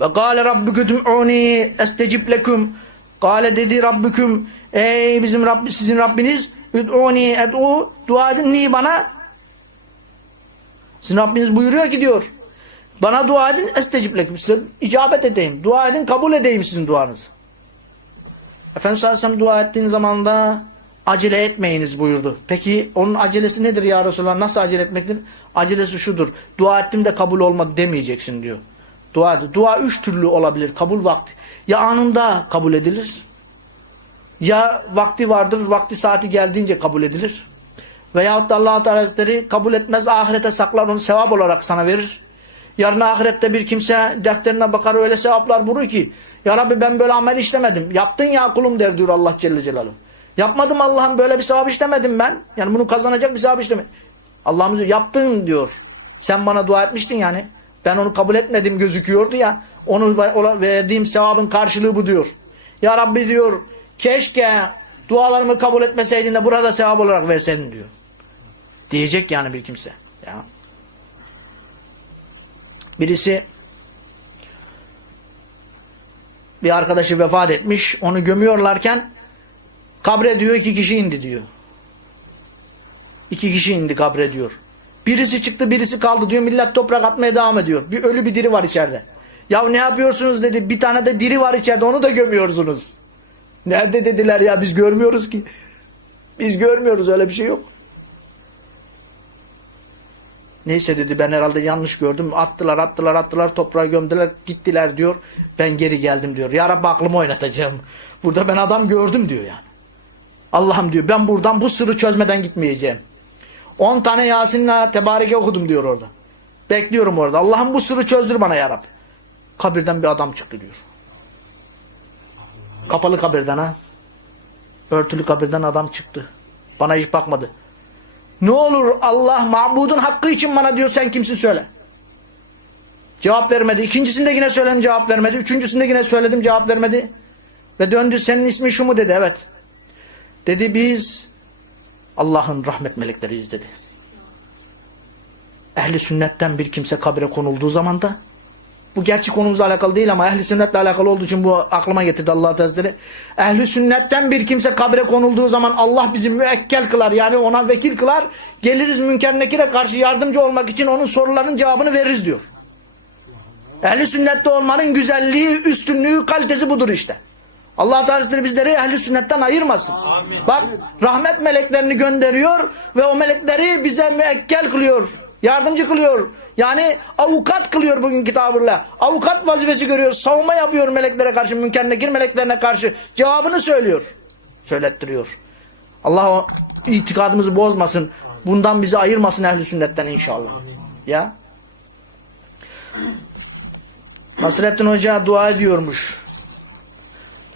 Ve kâle rabbüküm uni estecib leküm. Kâle dedi rabbüküm ey bizim Rabbi sizin Rabbiniz üd'uni ed'u dua edin bana sizin Rabbiniz buyuruyor ki diyor bana dua edin estecib leküm size icabet edeyim dua edin kabul edeyim sizin duanızı Efendimiz sallallahu dua ettiğin zaman da acele etmeyiniz buyurdu. Peki onun acelesi nedir ya Resulallah? Nasıl acele etmektir? Acelesi şudur. Dua ettim de kabul olmadı demeyeceksin diyor. Dua, dua üç türlü olabilir. Kabul vakti. Ya anında kabul edilir. Ya vakti vardır. Vakti saati geldiğince kabul edilir. Veyahut da Allah-u Teala Hazretleri kabul etmez. Ahirete saklar onu sevap olarak sana verir. Yarın ahirette bir kimse defterine bakar öyle sevaplar bulur ki Ya Rabbi ben böyle amel işlemedim. Yaptın ya kulum der diyor Allah Celle Celaluhu. Yapmadım Allah'ım böyle bir sevap işlemedim ben. Yani bunu kazanacak bir sevap işlemedim. Allah'ımız yaptın diyor. Sen bana dua etmiştin yani. Ben onu kabul etmedim gözüküyordu ya. Onu verdiğim sevabın karşılığı bu diyor. Ya Rabbi diyor keşke dualarımı kabul etmeseydin de burada sevap olarak verseydin diyor. Diyecek yani bir kimse. Ya. Birisi bir arkadaşı vefat etmiş. Onu gömüyorlarken kabre diyor iki kişi indi diyor. İki kişi indi kabre diyor. Birisi çıktı birisi kaldı diyor. Millet toprak atmaya devam ediyor. Bir ölü bir diri var içeride. Ya ne yapıyorsunuz dedi. Bir tane de diri var içeride onu da gömüyorsunuz. Nerede dediler ya biz görmüyoruz ki. Biz görmüyoruz öyle bir şey yok. Neyse dedi ben herhalde yanlış gördüm. Attılar attılar attılar toprağa gömdüler gittiler diyor. Ben geri geldim diyor. Ya Rabbi aklımı oynatacağım. Burada ben adam gördüm diyor yani. Allah'ım diyor ben buradan bu sırrı çözmeden gitmeyeceğim. 10 tane Yasin'le tebareke okudum diyor orada. Bekliyorum orada. Allah'ım bu sırrı çözdür bana ya Rabbi. Kabirden bir adam çıktı diyor. Kapalı kabirden ha. Örtülü kabirden adam çıktı. Bana hiç bakmadı. Ne olur Allah mabudun hakkı için bana diyor sen kimsin söyle. Cevap vermedi. İkincisinde yine söyledim cevap vermedi. Üçüncüsünde yine söyledim cevap vermedi. Ve döndü senin ismin şu mu dedi. Evet. Dedi biz Allah'ın rahmet melekleriyiz dedi. Ehli sünnetten bir kimse kabre konulduğu zaman da bu gerçi konumuzla alakalı değil ama ehli sünnetle alakalı olduğu için bu aklıma getirdi Allah Hazretleri. Ehli sünnetten bir kimse kabre konulduğu zaman Allah bizi müekkel kılar yani ona vekil kılar. Geliriz münker nekire karşı yardımcı olmak için onun sorularının cevabını veririz diyor. Ehli sünnette olmanın güzelliği, üstünlüğü, kalitesi budur işte. Allah Teala bizleri ehli sünnetten ayırmasın. Amin. Bak rahmet meleklerini gönderiyor ve o melekleri bize müekkel kılıyor. Yardımcı kılıyor. Yani avukat kılıyor bugün kitabıyla. Avukat vazifesi görüyor. Savunma yapıyor meleklere karşı, münker nekir meleklerine karşı. Cevabını söylüyor. Söylettiriyor. Allah o itikadımızı bozmasın. Bundan bizi ayırmasın ehli sünnetten inşallah. Ya. Nasrettin Hoca dua ediyormuş.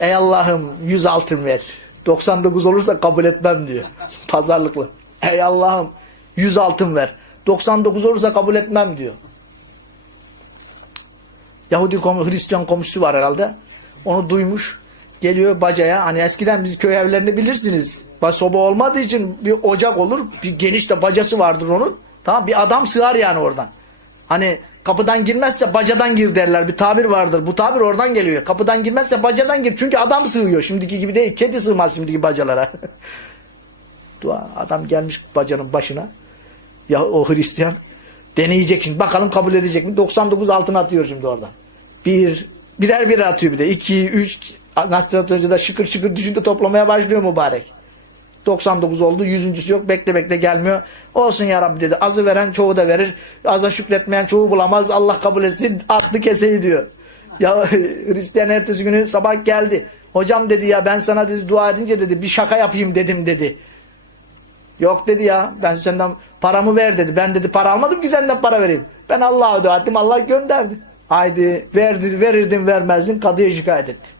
Ey Allah'ım 100 altın ver. 99 olursa kabul etmem diyor. Pazarlıklı. Ey Allah'ım 100 altın ver. 99 olursa kabul etmem diyor. Yahudi kom Hristiyan komşusu var herhalde. Onu duymuş. Geliyor bacaya. Hani eskiden biz köy evlerini bilirsiniz. Soba olmadığı için bir ocak olur. Bir geniş de bacası vardır onun. Tamam bir adam sığar yani oradan. Hani kapıdan girmezse bacadan gir derler. Bir tabir vardır. Bu tabir oradan geliyor. Kapıdan girmezse bacadan gir. Çünkü adam sığıyor. Şimdiki gibi değil. Kedi sığmaz şimdiki bacalara. Dua. Adam gelmiş bacanın başına. Ya o Hristiyan deneyecek şimdi. Bakalım kabul edecek mi? 99 altın atıyor şimdi orada. Bir, birer birer atıyor bir de. İki, üç. Nasrettin Hoca da şıkır şıkır düşünce toplamaya başlıyor mübarek. 99 oldu. Yüzüncüsü yok. Bekle bekle gelmiyor. Olsun ya Rabbi dedi. Azı veren çoğu da verir. Aza şükretmeyen çoğu bulamaz. Allah kabul etsin. Atlı keseyi diyor. Ya Hristiyan ertesi günü sabah geldi. Hocam dedi ya ben sana dedi dua edince dedi bir şaka yapayım dedim dedi. Yok dedi ya ben senden paramı ver dedi. Ben dedi para almadım ki senden para vereyim. Ben Allah'a dua ettim Allah gönderdi. Haydi verdi, verirdin vermezdin kadıya şikayet etti.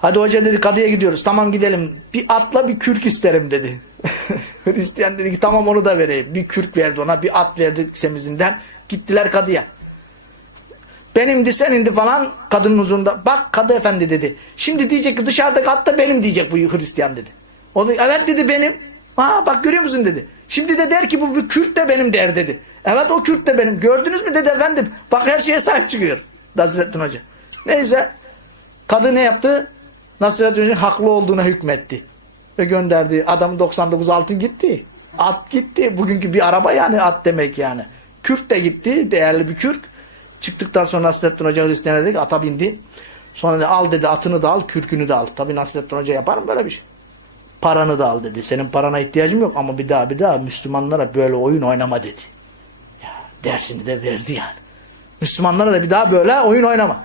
Hadi hoca dedi kadıya gidiyoruz. Tamam gidelim. Bir atla bir kürk isterim dedi. Hristiyan dedi ki tamam onu da vereyim. Bir kürk verdi ona bir at verdi semizinden. Gittiler kadıya. Benimdi senindi falan kadının huzurunda. Bak kadı efendi dedi. Şimdi diyecek ki dışarıdaki at da benim diyecek bu Hristiyan dedi. O da evet dedi benim. Ha bak görüyor musun dedi. Şimdi de der ki bu bir Kürt de benim der dedi. Evet o Kürt de benim. Gördünüz mü dedi efendim. Bak her şeye sahip çıkıyor. Nasrettin Hoca. Neyse. Kadın ne yaptı? Nasrettin Hoca haklı olduğuna hükmetti. Ve gönderdi. Adamın 99 altın gitti. At gitti. Bugünkü bir araba yani at demek yani. Kürt de gitti. Değerli bir Kürt. Çıktıktan sonra Nasrettin Hoca Hristiyan'a dedi ki ata bindi. Sonra da al dedi atını da al, kürkünü de al. Tabii Nasrettin Hoca yapar mı böyle bir şey? Paranı da al dedi. Senin parana ihtiyacım yok ama bir daha bir daha Müslümanlara böyle oyun oynama dedi. Ya dersini de verdi yani. Müslümanlara da bir daha böyle oyun oynama.